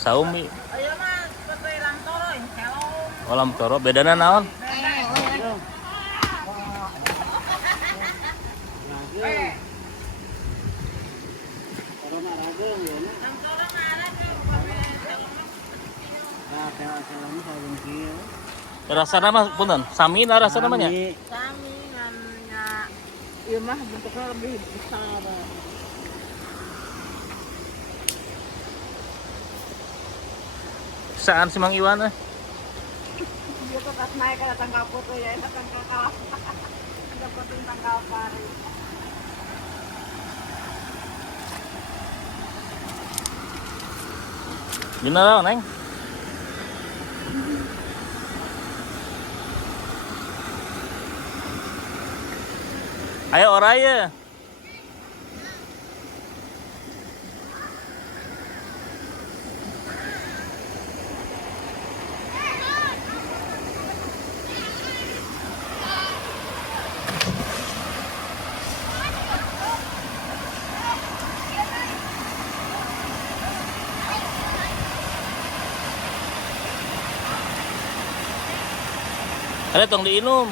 Saumi. Ayo mah seperti lam toro yang helom. Oh, lam toro bedana naon? Lam toro mah ada tuh, tapi helom mah kecil. Rasana mah punten, sami na rasa namanya. Kami ngannya, iya mah bentuknya lebih besar. Saan si Mang Iwan eh? Dia tuh pas naik ke tanggal foto ya, itu tanggal kalah. Ada foto tanggal pari. Gimana Neng? Ayo oraya. Ada tong diinum.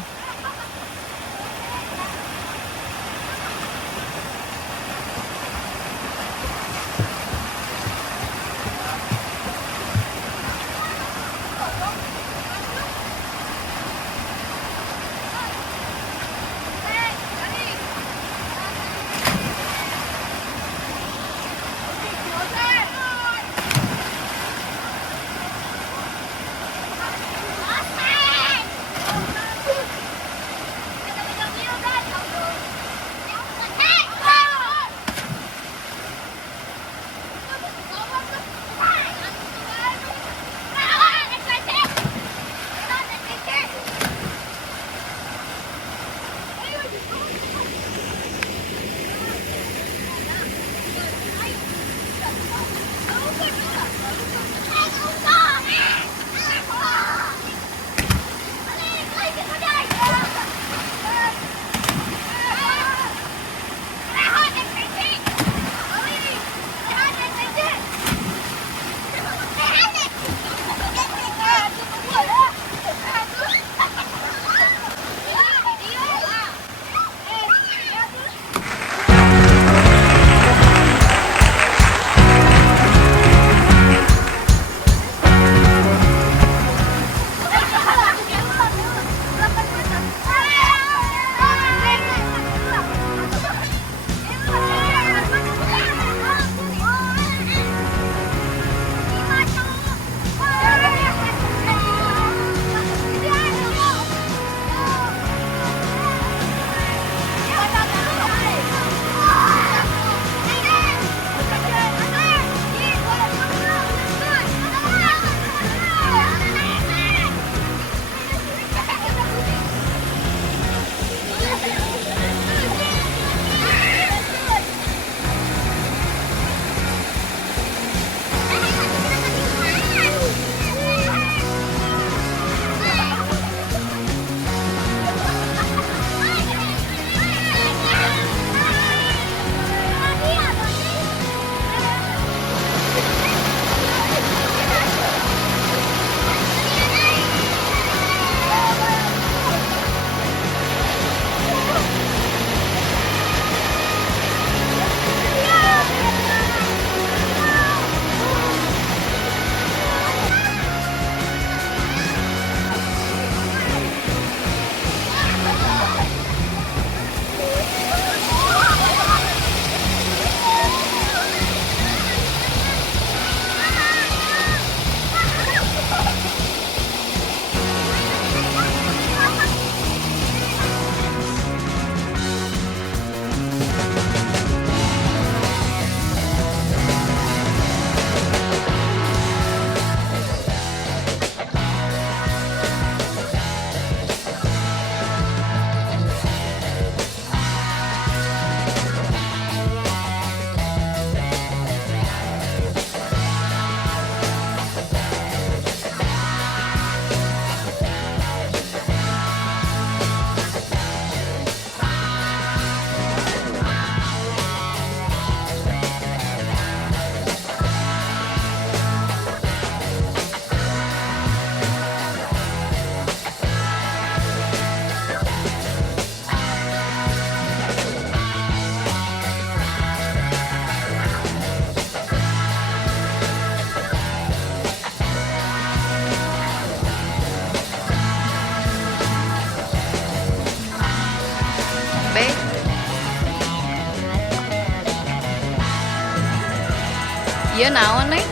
Iya naon neng?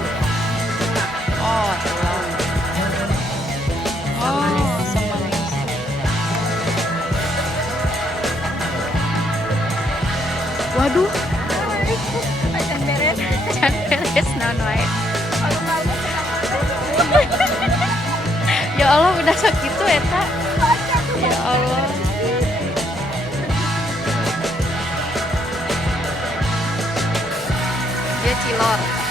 Oh, telur. Oh, semanis. Waduh, Acan beres. can beres naon wae. Kalau malu Ya Allah, udah sakitu eta. Ya Allah. Dia cilor.